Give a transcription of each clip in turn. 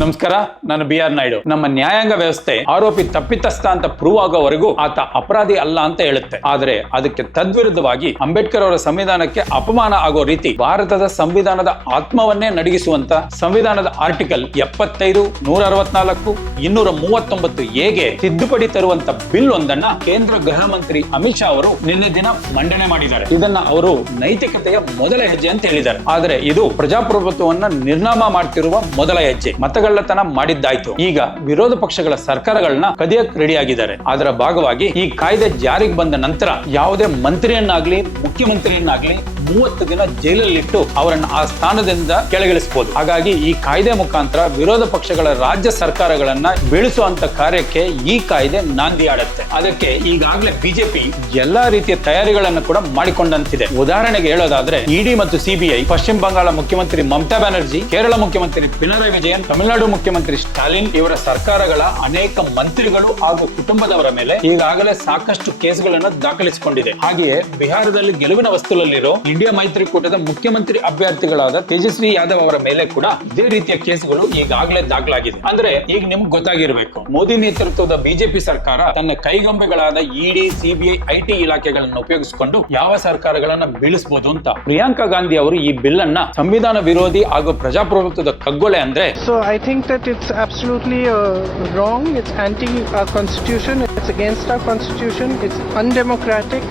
ನಮಸ್ಕಾರ, ನಾನು B R Naidu. ನಮ್ಮ ನ್ಯಾಯಾಂಗ ವ್ಯವಸ್ಥೆ ಆರೋಪಿ ತಪ್ಪಿತಸ್ಥ ಅಂತ ಪ್ರೂವ್ ಆಗೋವರೆಗೂ ಆತ ಅಪರಾಧಿ ಅಲ್ಲ ಅಂತ ಹೇಳುತ್ತೆ. ಆದ್ರೆ ಅದಕ್ಕೆ ತದ್ವಿರುದ್ಧವಾಗಿ ಅಂಬೇಡ್ಕರ್ ಅವರ ಸಂವಿಧಾನಕ್ಕೆ ಅಪಮಾನ ಆಗೋ ರೀತಿ ಭಾರತದ ಸಂವಿಧಾನದ ಆತ್ಮವನ್ನೇ ನಡಗಿಸುವಂತ ಸಂವಿಧಾನದ ಆರ್ಟಿಕಲ್ ಎಪ್ಪತ್ತೈದು ನೂರ ಅರವತ್ನಾಲ್ಕು ಇನ್ನೂರ ಮೂವತ್ತೊಂಬತ್ತು ಎಗೆ ತಿದ್ದುಪಡಿ ತರುವಂತ ಬಿಲ್ ಒಂದನ್ನ ಕೇಂದ್ರ ಗೃಹ ಮಂತ್ರಿ ಅಮಿತ್ ಶಾ ಅವರು ನಿನ್ನೆ ದಿನ ಮಂಡನೆ ಮಾಡಿದ್ದಾರೆ. ಇದನ್ನ ಅವರು ನೈತಿಕತೆಯ ಮೊದಲ ಹೆಜ್ಜೆ ಅಂತ ಹೇಳಿದ್ದಾರೆ. ಆದರೆ ಇದು ಪ್ರಜಾಪ್ರಭುತ್ವವನ್ನ ನಿರ್ನಾಮ ಮಾಡ್ತಿರುವ ಮೊದಲ ಹೆಜ್ಜೆ. ಮತಗಳ್ಳತನ ಮಾಡಿದ್ದಾಯ್ತು. ಈಗ ವಿರೋಧ ಪಕ್ಷಗಳ ಸರ್ಕಾರಗಳನ್ನ ಕದಿಯಕ್ ರೆಡಿ ಆಗಿದ್ದಾರೆ ಅದರ ಭಾಗವಾಗಿ ಈ ಕಾಯ್ದೆ ಜಾರಿಗೆ ಬಂದ ನಂತರ ಯಾವುದೇ ಮಂತ್ರಿಯನ್ನಾಗ್ಲಿ, ಮುಖ್ಯಮಂತ್ರಿಯನ್ನಾಗ್ಲಿ ಮೂವತ್ತು ದಿನ ಜೈಲಲ್ಲಿಟ್ಟು ಅವರನ್ನ ಆ ಸ್ಥಾನದಿಂದ ಕೆಳಗಿಳಿಸಬಹುದು ಹಾಗಾಗಿ ಈ ಕಾಯ್ದೆ ಮುಖಾಂತರ ವಿರೋಧ ಪಕ್ಷಗಳ ರಾಜ್ಯ ಸರ್ಕಾರಗಳನ್ನ ಬೀಳಿಸುವಂತ ಕಾರ್ಯಕ್ಕೆ ಈ ಕಾಯ್ದೆ ನಾಂದಿ ಆಡುತ್ತೆ. ಅದಕ್ಕೆ ಈಗಾಗಲೇ ಬಿಜೆಪಿ ಎಲ್ಲಾ ರೀತಿಯ ತಯಾರಿಗಳನ್ನು ಕೂಡ ಮಾಡಿಕೊಂಡಂತಿದೆ. ಉದಾಹರಣೆಗೆ ಹೇಳೋದಾದ್ರೆ ಇಡಿ ಮತ್ತು ಸಿಬಿಐ ಪಶ್ಚಿಮ ಬಂಗಾಳ ಮುಖ್ಯಮಂತ್ರಿ ಮಮತಾ ಬ್ಯಾನರ್ಜಿ, ಕೇರಳ ಮುಖ್ಯಮಂತ್ರಿ ಪಿಣರಾಯಿ ವಿಜಯನ್, ತಮಿಳುನಾಡು ಮುಖ್ಯಮಂತ್ರಿ ಸ್ಟಾಲಿನ್ ಇವರ ಸರ್ಕಾರಗಳ ಅನೇಕ ಮಂತ್ರಿಗಳು ಹಾಗೂ ಕುಟುಂಬದವರ ಮೇಲೆ ಈಗಾಗಲೇ ಸಾಕಷ್ಟು ಕೇಸ್ಗಳನ್ನು ದಾಖಲಿಸಿಕೊಂಡಿದೆ. ಹಾಗೆಯೇ ಬಿಹಾರದಲ್ಲಿ ಗೆಲುವಿನ ವಸ್ತುಲಲ್ಲಿರೋ ಇಂಡಿಯಾ ಮೈತ್ರಿಕೂಟದ ಮುಖ್ಯಮಂತ್ರಿ ಅಭ್ಯರ್ಥಿಗಳಾದ ತೇಜಸ್ವಿ ಯಾದವ್ ಅವರ ಮೇಲೆ ಕೂಡ ಇದೇ ರೀತಿಯ ಕೇಸ್ಗಳು ಈಗಾಗಲೇ ದಾಖಲಾಗಿದೆ. ಅಂದ್ರೆ ಈಗ ನಿಮ್ಗೆ ಗೊತ್ತಾಗಿರ್ಬೇಕು. ಮೋದಿ ನೇತೃತ್ವದ ಬಿಜೆಪಿ ಸರ್ಕಾರ ತನ್ನ ಕೈಗೊಂಬೆಗಳಾದ ಇಡಿ ಸಿಬಿಐ ಐಟಿ ಇಲಾಖೆಗಳನ್ನು ಉಪಯೋಗಿಸಿಕೊಂಡು ಯಾವ ಸರ್ಕಾರಗಳನ್ನ ಬೀಳಿಸಬಹುದು ಅಂತ ಪ್ರಿಯಾಂಕಾ ಗಾಂಧಿ ಅವರು ಈ ಬಿಲ್ ಅನ್ನ ಸಂವಿಧಾನ ವಿರೋಧಿ ಹಾಗೂ ಪ್ರಜಾಪ್ರಭುತ್ವದ ಕಗ್ಗೊಲೆ ಅಂದ್ರೆ so I think that it's absolutely uh, wrong. It's anti our constitution. It's against our constitution. It's undemocratic,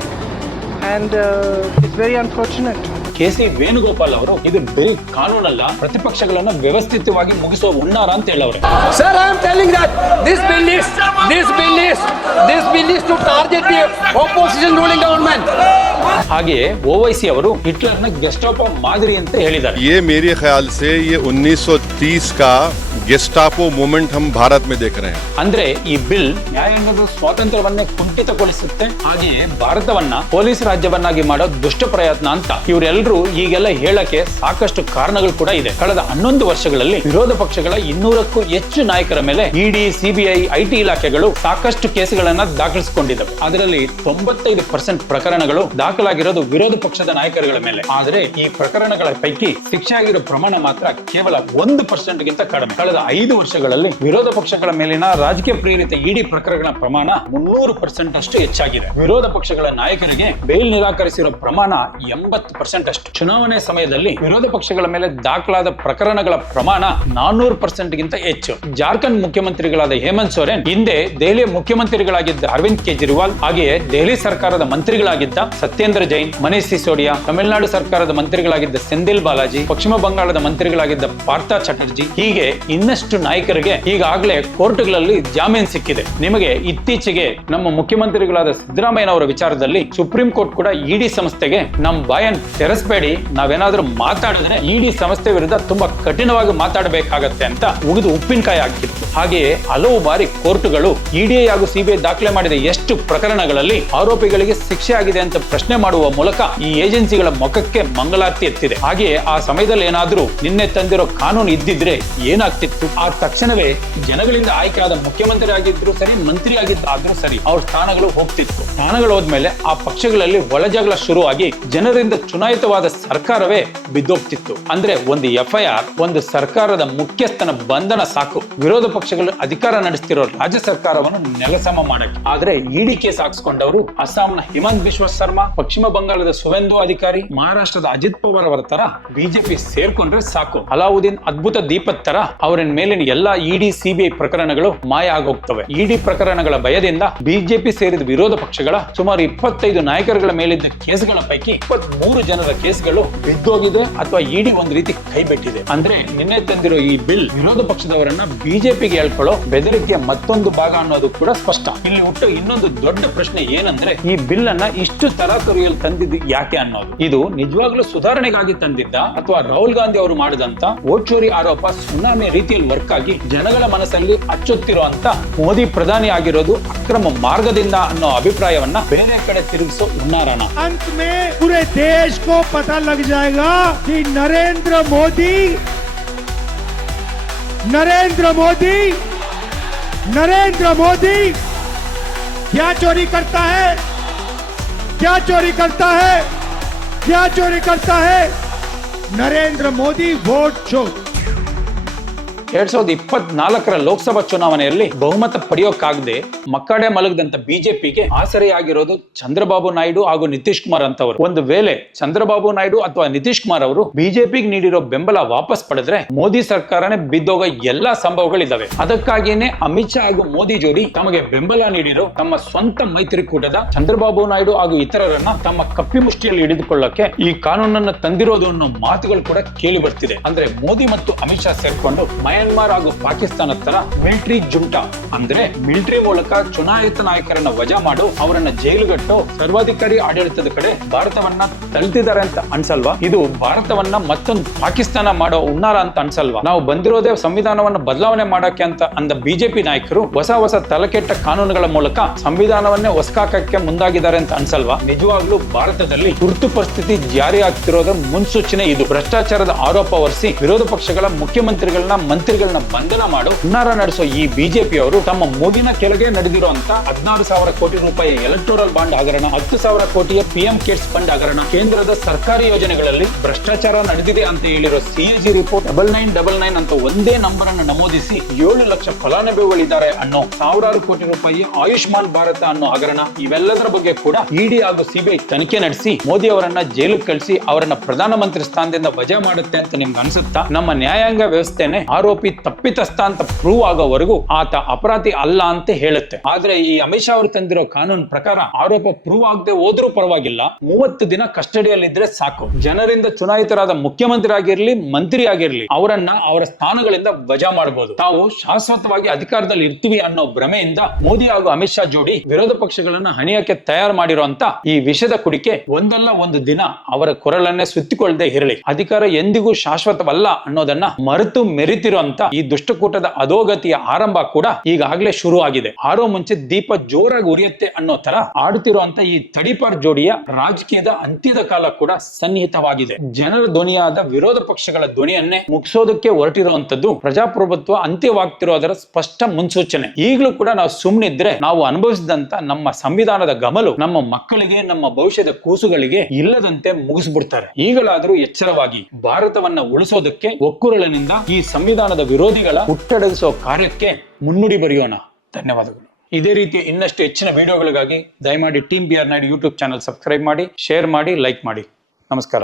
and uh, it's very unfortunate. K C Venugopal ಅವರು ಇದು ಬರೀ ಕಾನೂನಲ್ಲ ಪ್ರತಿಪಕ್ಷಗಳನ್ನ ವ್ಯವಸ್ಥಿತವಾಗಿ ಮುಗಿಸುವ ಹುನ್ನಾರ ಅಂತ ಹೇಳವ್ರೆ Sir, I am telling that this bill is this bill is this bill is to target the opposition ruling government. ಹಾಗೆಯೇ ಓವೈಸಿ ಅವರು ಹಿಟ್ಲರ್ನ ಗೆಸ್ಟಾಪ ಮಾದರಿ ಅಂತ ಹೇಳಿದ್ದಾರೆ ये मेरे ख्याल से ये 1930 का गेस्टापो मूवमेंट हम भारत में देख रहे हैं ಅಂದ್ರೆ ಈ ಬಿಲ್ ನ್ಯಾಯಾಂಗದ ಸ್ವಾತಂತ್ರ್ಯವನ್ನೇ ಕುಂಠಿತಗೊಳಿಸುತ್ತೆ ಹಾಗೆಯೇ ಭಾರತವನ್ನ ಪೊಲೀಸ್ ರಾಜ್ಯವನ್ನಾಗಿ ಮಾಡೋ ದುಷ್ಟ ಪ್ರಯತ್ನ ಅಂತ ಇವರೆಲ್ಲರೂ ಈಗೆಲ್ಲ ಹೇಳಕ್ಕೆ ಸಾಕಷ್ಟು ಕಾರಣಗಳು ಕೂಡ ಇದೆ. ಕಳೆದ ಹನ್ನೊಂದು ವರ್ಷಗಳಲ್ಲಿ ವಿರೋಧ ಪಕ್ಷಗಳ ಇನ್ನೂರಕ್ಕೂ ಹೆಚ್ಚು ನಾಯಕರ ಮೇಲೆ ಇಡಿ, ಸಿಬಿಐ, ಐಟಿ ಇಲಾಖೆಗಳು ಸಾಕಷ್ಟು ಕೇಸುಗಳನ್ನ ದಾಖಲಿಸಿಕೊಂಡಿದ್ದವು. ಅದರಲ್ಲಿ ತೊಂಬತ್ತೈದು ಪರ್ಸೆಂಟ್ ಪ್ರಕರಣಗಳು ದಾಖಲಾಗಿರೋದು ವಿರೋಧ ಪಕ್ಷದ ನಾಯಕರುಗಳ ಮೇಲೆ. ಆದರೆ ಈ ಪ್ರಕರಣಗಳ ಪೈಕಿ ಶಿಕ್ಷೆ ಆಗಿರೋ ಪ್ರಮಾಣ ಮಾತ್ರ ಕೇವಲ ಒಂದು ಪರ್ಸೆಂಟ್ ಗಿಂತ ಕಡಿಮೆ. ಕಳೆದ ಐದು ವರ್ಷಗಳಲ್ಲಿ ವಿರೋಧ ಪಕ್ಷಗಳ ಮೇಲಿನ ರಾಜಕೀಯ ಪ್ರೇರಿತ ಇಡಿ ಪ್ರಕರಣಗಳ ಪ್ರಮಾಣ ಮುನ್ನೂರು ಪರ್ಸೆಂಟ್ ಅಷ್ಟು ಹೆಚ್ಚಾಗಿದೆ. ವಿರೋಧ ಪಕ್ಷಗಳ ನಾಯಕರಿಗೆ ಬೇಲ್ ನಿರಾಕರಿಸಿರೋ ಪ್ರಮಾಣ ಎಂಬತ್ತು ಪರ್ಸೆಂಟ್ ಅಷ್ಟು ಚುನಾವಣೆ ಸಮಯದಲ್ಲಿ ವಿರೋಧ ಪಕ್ಷಗಳ ಮೇಲೆ ದಾಖಲಾದ ಪ್ರಕರಣಗಳ ಪ್ರಮಾಣ ನಾನ್ನೂರು ಪರ್ಸೆಂಟ್ ಗಿಂತ ಹೆಚ್ಚು. ಜಾರ್ಖಂಡ್ ಮುಖ್ಯಮಂತ್ರಿಗಳಾದ ಹೇಮಂತ್ ಸೊರೇನ್, ಹಿಂದೆ ದೆಹಲಿಯ ಮುಖ್ಯಮಂತ್ರಿಗಳಾಗಿದ್ದ ಅರವಿಂದ್ ಕೇಜ್ರಿವಾಲ್, ಹಾಗೆಯೇ ದೆಹಲಿ ಸರ್ಕಾರದ ಮಂತ್ರಿಗಳಾಗಿದ್ದ ಸತ್ಯೇಂದ್ರ ಜೈನ್, ಮನೀಶ್ ಸಿಸೋಡಿಯಾ, ತಮಿಳುನಾಡು ಸರ್ಕಾರದ ಮಂತ್ರಿಗಳಾಗಿದ್ದ ಸೆಂದಿಲ್ ಬಾಲಾಜಿ, ಪಶ್ಚಿಮ ಬಂಗಾಳದ ಮಂತ್ರಿಗಳಾಗಿದ್ದ ಪಾರ್ಥ ಚಟರ್ಜಿ, ಹೀಗೆ ಇನ್ನಷ್ಟು ನಾಯಕರಿಗೆ ಈಗಾಗಲೇ ಕೋರ್ಟ್ಗಳಲ್ಲಿ ಜಾಮೀನು ಸಿಕ್ಕಿದೆ. ನಿಮಗೆ ಇತ್ತೀಚೆಗೆ ನಮ್ಮ ಮುಖ್ಯಮಂತ್ರಿಗಳಾದ ಸಿದ್ದರಾಮಯ್ಯನವರ ವಿಚಾರದಲ್ಲಿ ಸುಪ್ರೀಂ ಕೋರ್ಟ್ ಕೂಡ ಇಡಿ ಸಂಸ್ಥೆಗೆ ನಮ್ಮ ಬಾಯನ್ ತೆರೆಸಬೇಡಿ ನಾವೇನಾದ್ರೂ ಮಾತಾಡಿದ್ರೆ ಇಡಿ ಸಂಸ್ಥೆ ವಿರುದ್ಧ ತುಂಬಾ ಕಠಿಣವಾಗಿ ಮಾತಾಡಬೇಕಾಗತ್ತೆ ಅಂತ ಉಗಿದು ಉಪ್ಪಿನಕಾಯಿ ಆಗ್ತಿತ್ತು ಹಾಗೆಯೇ ಹಲವು ಬಾರಿ ಕೋರ್ಟ್ಗಳು ಇಡಿ ಹಾಗೂ ಸಿಬಿಐ ದಾಖಲೆ ಮಾಡಿದ ಎಷ್ಟು ಪ್ರಕರಣಗಳಲ್ಲಿ ಆರೋಪಿಗಳಿಗೆ ಶಿಕ್ಷೆ ಆಗಿದೆ ಅಂತ ಪ್ರಶ್ನೆ ಮಾಡುವ ಮೂಲಕ ಈ ಏಜೆನ್ಸಿಗಳ ಮುಖಕ್ಕೆ ಮಂಗಳಾರತಿ ಎತ್ತಿದೆ. ಹಾಗೆಯೇ ಆ ಸಮಯದಲ್ಲಿ ಏನಾದ್ರೂ ನಿನ್ನೆ ತಂದಿರೋ ಕಾನೂನು ಇದ್ದಿದ್ರೆ ಏನಾಗ್ತಿತ್ತು? ಆ ತಕ್ಷಣವೇ ಜನಗಳಿಂದ ಆಯ್ಕೆಯಾದ ಮುಖ್ಯಮಂತ್ರಿ ಆಗಿದ್ರು ಸರಿ, ಮಂತ್ರಿ ಆಗಿದ್ದಾದ್ರೂ ಸರಿ, ಅವ್ರ ಸ್ಥಾನಗಳು ಹೋಗ್ತಿತ್ತು. ಸ್ಥಾನಗಳು ಹೋದ್ಮೇಲೆ ಆ ಪಕ್ಷಗಳಲ್ಲಿ ಒಳಜಗಳ ಶುರುವಾಗಿ ಜನರಿಂದ ಚುನಾಯಿತವಾದ ಸರ್ಕಾರವೇ ಬಿದ್ದೋಗ್ತಿತ್ತು. ಅಂದ್ರೆ ಒಂದು ಎಫ್ಐಆರ್, ಒಂದು ಸರ್ಕಾರದ ಮುಖ್ಯಸ್ಥನ ಬಂಧನ ಸಾಕು. ವಿರೋಧ ಪಕ್ಷಗಳು ಅಧಿಕಾರ ನಡೆಸ್ತಿರೋ ರಾಜ್ಯ ಸರ್ಕಾರವನ್ನು ನೆಲಸಮ ಮಾಡಕ್ಕೆ. ಆದ್ರೆ ಇಡಿ ಕೇಸ್ ಹಾಕ್ಸ್ಕೊಂಡವರು ಅಸ್ಸಾಂನ ಹಿಮಂತ್ ಬಿಶ್ವ ಶರ್ಮಾ, ಪಶ್ಚಿಮ ಬಂಗಾಳದ ಸುವೆಂದು ಅಧಿಕಾರಿ, ಮಹಾರಾಷ್ಟ್ರದ ಅಜಿತ್ ಪವಾರ್ ಅವರ ತರ ಬಿಜೆಪಿ ಸೇರ್ಕೊಂಡ್ರೆ ಸಾಕು. ಅಲಾವುದ್ದೀನ್ ಅದ್ಭುತ ದೀಪದ ತರ ಅವರ ಮೇಲಿನ ಎಲ್ಲಾ ಇಡಿ, ಸಿಬಿಐ ಪ್ರಕರಣಗಳು ಮಾಯ ಆಗೋಗ್ತವೆ. ಇಡಿ ಪ್ರಕರಣಗಳ ಭಯದಿಂದ ಬಿಜೆಪಿ ಸೇರಿದ ವಿರೋಧ ಪಕ್ಷಗಳ ಸುಮಾರು ಇಪ್ಪತ್ತೈದು ನಾಯಕರುಗಳ ಮೇಲಿದ್ದ ಕೇಸ್ಗಳ ಪೈಕಿ ಇಪ್ಪತ್ತ್ ಮೂರು ಜನರ ಕೇಸ್ಗಳು ಬಿದ್ದೋಗಿದೆ ಅಥವಾ ಇಡಿ ಒಂದ್ ರೀತಿ ಕೈಬಿಟ್ಟಿದೆ ಅಂದ್ರೆ ನಿನ್ನೆ ತಂದಿರೋ ಈ ಬಿಲ್ ವಿರೋಧ ಪಕ್ಷದವರನ್ನ ಬಿಜೆಪಿಗೆ ಹೇಳ್ಕೊಳ್ಳೋ ಬೆದರಿಕೆಯ ಮತ್ತೊಂದು ಭಾಗ ಅನ್ನೋದು ಕೂಡ ಸ್ಪಷ್ಟ. ಇಲ್ಲಿ ಹುಟ್ಟು ಇನ್ನೊಂದು ದೊಡ್ಡ ಪ್ರಶ್ನೆ ಏನಂದ್ರೆ ಈ ಬಿಲ್ ಅನ್ನ ಇಷ್ಟು ತರಾತುರಿಯಲ್ಲಿ ತಂದಿದ್ದು ಯಾಕೆ ಅನ್ನೋದು. ಇದು ನಿಜವಾಗ್ಲೂ ಸುಧಾರಣೆಗಾಗಿ ತಂದಿದ್ದ ಅಥವಾ ರಾಹುಲ್ ಗಾಂಧಿ ಅವರು ಮಾಡಿದಂತ ವೋಟ್ ಆರೋಪ ಸುನಾಮಿ ರೀತಿಯಲ್ಲಿ ವರ್ಕ್ ಆಗಿ ಜನಗಳ ಮನಸ್ಸಲ್ಲಿ ಅಚ್ಚೊತ್ತಿರುವಂತ ಮೋದಿ ಪ್ರಧಾನಿ ಆಗಿರೋದು ಅಕ್ರಮ ಮಾರ್ಗದಿಂದ ಅನ್ನೋ ಅಭಿಪ್ರಾಯವನ್ನ ಬೇರೆ ಕಡೆ ತಿರುಗಿಸೋ ಹುನ್ನಾರಣ ಅಂತ ಮೇ ಪೂರೆ ಕೋ पता लग जाएगा कि नरेंद्र मोदी नरेंद्र मोदी नरेंद्र मोदी क्या चोरी करता है? क्या चोरी करता है? क्या चोरी करता है? नरेंद्र मोदी वोट चोर। ಎರಡ್ ಸಾವಿರದ ಇಪ್ಪತ್ನಾಲ್ಕರ ಲೋಕಸಭಾ ಚುನಾವಣೆಯಲ್ಲಿ ಬಹುಮತ ಪಡೆಯೋಕ್ಕಾಗದೆ ಮಕ್ಕಡೆ ಮಲಗದಂತ ಬಿಜೆಪಿಗೆ ಆಸರೆಯಾಗಿರೋದು ಚಂದ್ರಬಾಬು ನಾಯ್ಡು ಹಾಗೂ ನಿತೀಶ್ ಕುಮಾರ್ ಅಂತವರು. ಒಂದು ವೇಳೆ ಚಂದ್ರಬಾಬು ನಾಯ್ಡು ಅಥವಾ ನಿತೀಶ್ ಕುಮಾರ್ ಅವರು ಬಿಜೆಪಿಗೆ ನೀಡಿರೋ ಬೆಂಬಲ ವಾಪಸ್ ಪಡೆದ್ರೆ ಮೋದಿ ಸರ್ಕಾರನೇ ಬಿದ್ದೋಗ ಎಲ್ಲಾ ಸಂಭವಗಳಿದ್ದಾವೆ. ಅದಕ್ಕಾಗಿಯೇ ಅಮಿತ್ ಶಾ ಹಾಗೂ ಮೋದಿ ಜೋಡಿ ತಮಗೆ ಬೆಂಬಲ ನೀಡಿರೋ ತಮ್ಮ ಸ್ವಂತ ಮೈತ್ರಿಕೂಟದ ಚಂದ್ರಬಾಬು ನಾಯ್ಡು ಹಾಗೂ ಇತರರನ್ನ ತಮ್ಮ ಕಪ್ಪಿ ಮುಷ್ಟಿಯಲ್ಲಿ ಹಿಡಿದುಕೊಳ್ಳಕ್ಕೆ ಈ ಕಾನೂನನ್ನು ತಂದಿರೋದು ಅನ್ನೋ ಮಾತುಗಳು ಕೂಡ ಕೇಳಿ ಬರ್ತಿದೆ. ಅಂದ್ರೆ ಮೋದಿ ಮತ್ತು ಅಮಿತ್ ಶಾ ಸೇರ್ಕೊಂಡು ಮಯನ್ಮಾರ್ ಹಾಗೂ ಪಾಕಿಸ್ತಾನ ತರ ಮಿಲಿಟರಿ ಜುಂಟಾ ಅಂದ್ರೆ ಮಿಲಿಟರಿ ಮೂಲಕ ಚುನಾಯಿತ ನಾಯಕರನ್ನ ವಜಾ ಮಾಡು, ಅವರನ್ನ ಜೈಲುಗಟ್ಟು, ಸರ್ವಾಧಿಕಾರಿ ಆಡಳಿತದ ಕಡೆ ಭಾರತವನ್ನ ತಳ್ತಿದ್ದಾರೆ ಅಂತ ಅನ್ಸಲ್ವಾ? ಇದು ಭಾರತವನ್ನ ಮತ್ತೊಂದು ಪಾಕಿಸ್ತಾನ ಮಾಡೋ ಉನ್ನಾರ ಅಂತ ಅನ್ಸಲ್ವಾ? ನಾವು ಬಂದಿರೋದೇ ಸಂವಿಧಾನವನ್ನ ಬದಲಾವಣೆ ಮಾಡಕ್ಕೆ ಅಂತ ಅಂದ ಬಿಜೆಪಿ ನಾಯಕರು ಹೊಸ ಹೊಸ ತಲೆಕೆಟ್ಟ ಕಾನೂನುಗಳ ಮೂಲಕ ಸಂವಿಧಾನವನ್ನೇ ಹೊಸಕಾಕಕ್ಕೆ ಮುಂದಾಗಿದ್ದಾರೆ ಅಂತ ಅನ್ಸಲ್ವಾ? ನಿಜವಾಗ್ಲೂ ಭಾರತದಲ್ಲಿ ತುರ್ತು ಪರಿಸ್ಥಿತಿ ಜಾರಿ ಆಗ್ತಿರೋದ್ರ ಮುನ್ಸೂಚನೆ ಇದು. ಭ್ರಷ್ಟಾಚಾರದ ಆರೋಪ ಹೊರಿಸಿ ವಿರೋಧ ಪಕ್ಷಗಳ ಮುಖ್ಯಮಂತ್ರಿಗಳನ್ನ ಮಂತ್ರಿಗಳನ್ನ ಬಂಧನ ಮಾಡು, ಹುನ್ನಾರ ನಡೆಸೋ ಈ ಬಿಜೆಪಿ ಅವರು ತಮ್ಮ ಮೋದಿನ ಕೆಳಗೆ ನಡೆದಿರುವಂತ ಹದಿನಾರು ಸಾವಿರ ಕೋಟಿ ರೂಪಾಯಿ ಎಲೆಕ್ಟೋರಲ್ ಬಾಂಡ್ ಹಗರಣ, ಹತ್ತು ಸಾವಿರ ಕೋಟಿಯ ಪಿಎಂ ಕೇರ್ಸ್ ಫಂಡ್ ಹಗರಣ, ಕೇಂದ್ರದ ಸರ್ಕಾರಿ ಯೋಜನೆಗಳಲ್ಲಿ ಭ್ರಷ್ಟಾಚಾರ ನಡೆದಿದೆ ಅಂತ ಹೇಳಿರೋ CAG report double nine double nine ಅಂತ ಒಂದೇ ನಂಬರ್ ಅನ್ನು ನಮೂದಿಸಿ ಏಳು ಲಕ್ಷ ಫಲಾನುಭವಿಗಳಿದ್ದಾರೆ ಅನ್ನೋ ಸಾವಿರಾರು ಕೋಟಿ ರೂಪಾಯಿ ಆಯುಷ್ಮಾನ್ ಭಾರತ ಅನ್ನೋ ಹಗರಣ ಇವೆಲ್ಲದರ ಬಗ್ಗೆ ಕೂಡ ಇಡಿ ಹಾಗೂ ಸಿಬಿಐ ತನಿಖೆ ನಡೆಸಿ ಮೋದಿ ಅವರನ್ನ ಜೈಲಿಗೆ ಕಳಿಸಿ ಅವರನ್ನ ಪ್ರಧಾನಮಂತ್ರಿ ಸ್ಥಾನದಿಂದ ವಜಾ ಮಾಡುತ್ತೆ ಅಂತ ನಿಮ್ಗೆ ಅನ್ಸುತ್ತಾ? ನಮ್ಮ ನ್ಯಾಯಾಂಗ ವ್ಯವಸ್ಥೆನೆ ಆರೋಪಿ ತಪ್ಪಿತಸ್ಥ ಅಂತ ಪ್ರೂವ್ ಆಗೋವರೆಗೂ ಆತ ಅಪರಾಧಿ ಅಲ್ಲ ಅಂತ ಹೇಳುತ್ತೆ. ಆದ್ರೆ ಈ ಅಮಿತ್ ಶಾ ಅವರು ತಂದಿರೋ ಕಾನೂನು ಪ್ರಕಾರ ಆರೋಪ ಪ್ರೂವ್ ಆಗದೆ ಹೋದ್ರೂ ಪರವಾಗಿಲ್ಲ. ಮೂವತ್ತು ದಿನ ಕಸ್ಟಡಿಯಲ್ಲಿದ್ರೆ ಸಾಕು. ಜನರಿಂದ ಚುನಾಯಿತರಾದ ಮುಖ್ಯಮಂತ್ರಿ ಆಗಿರ್ಲಿ ಮಂತ್ರಿ ಆಗಿರ್ಲಿ ಅವರನ್ನ ಅವರ ಸ್ಥಾನಗಳಿಂದ ವಜಾ ಮಾಡಬಹುದು ತಾವು ಶಾಶ್ವತವಾಗಿ ಅಧಿಕಾರದಲ್ಲಿ ಇರ್ತೀವಿ ಅನ್ನೋ ಭ್ರಮೆಯಿಂದ ಮೋದಿ ಹಾಗೂ ಅಮಿತ್ ಶಾ ಜೋಡಿ ವಿರೋಧ ಪಕ್ಷಗಳನ್ನ ಹಣಿಯಕ್ಕೆ ತಯಾರು ಮಾಡಿರುವಂತ ಈ ವಿಷದ ಕುಡಿಕೆ ಒಂದಲ್ಲ ಒಂದು ದಿನ ಅವರ ಕೊರಳನ್ನೇ ಸುತ್ತಿಕೊಳ್ಳದೆ ಇರಲಿ. ಅಧಿಕಾರ ಎಂದಿಗೂ ಶಾಶ್ವತವಲ್ಲ ಅನ್ನೋದನ್ನ ಮರೆತು ಮೆರಿತಿರುವಂತ ಈ ದುಷ್ಟಕೂಟದ ಅಧೋಗತಿಯ ಆರಂಭ ಕೂಡ ಈಗಾಗಲೇ ಶುರು ಆಗಿದೆ ಆರೋ ಮುಂಚೆ ದೀಪ ಜೋರಾಗಿ ಉರಿಯುತ್ತೆ ಅನ್ನೋ ತರ ಆಡುತ್ತಿರುವಂತ ಈ ತಡಿಪಾರ್ ಜೋಡಿಯ ರಾಜಕೀಯದ ಅಂತ್ಯದ ಕಾಲ ಕೂಡ ಸನ್ನಿಹಿತವಾಗಿದೆ. ಜನರ ಧ್ವನಿಯಾದ ವಿರೋಧ ಪಕ್ಷಗಳ ಧ್ವನಿಯನ್ನೇ ಮುಗಿಸೋದಕ್ಕೆ ಹೊರಟಿರುವಂತದ್ದು ಪ್ರಜಾಪ್ರಭುತ್ವ ಅಂತ್ಯವಾಗ್ತಿರೋದರ ಸ್ಪಷ್ಟ ಮುನ್ಸೂಚನೆ. ಈಗಲೂ ಕೂಡ ನಾವು ಸುಮ್ಮನಿದ್ರೆ ನಾವು ಅನುಭವಿಸಿದಂತ ನಮ್ಮ ಸಂವಿಧಾನದ ಗಮಲು ನಮ್ಮ ಮಕ್ಕಳಿಗೆ, ನಮ್ಮ ಭವಿಷ್ಯದ ಕೂಸುಗಳಿಗೆ ಇಲ್ಲದಂತೆ ಮುಗಿಸ್ಬಿಡ್ತಾರೆ. ಈಗಲಾದರೂ ಎಚ್ಚರವಾಗಿ ಭಾರತವನ್ನ ಉಳಿಸೋದಕ್ಕೆ ಒಕ್ಕೂರಲಿನಿಂದ ಈ ಸಂವಿಧಾನದ ವಿರೋಧಿಗಳ ಹುಟ್ಟಡಗಿಸುವ ಕಾರ್ಯಕ್ಕೆ ಮುನ್ನುಡಿ ಬರೆಯೋಣ. ಧನ್ಯವಾದಗಳು. ಇದೇ ರೀತಿ ಇನ್ನಷ್ಟು ಹೆಚ್ಚಿನ ವಿಡಿಯೋಗಳಿಗಾಗಿ ದಯಮಾಡಿ team B R Naidu YouTube channel subscribe ಮಾಡಿ ಶೇರ್ ಮಾಡಿ ಲೈಕ್ ಮಾಡಿ. ನಮಸ್ಕಾರ.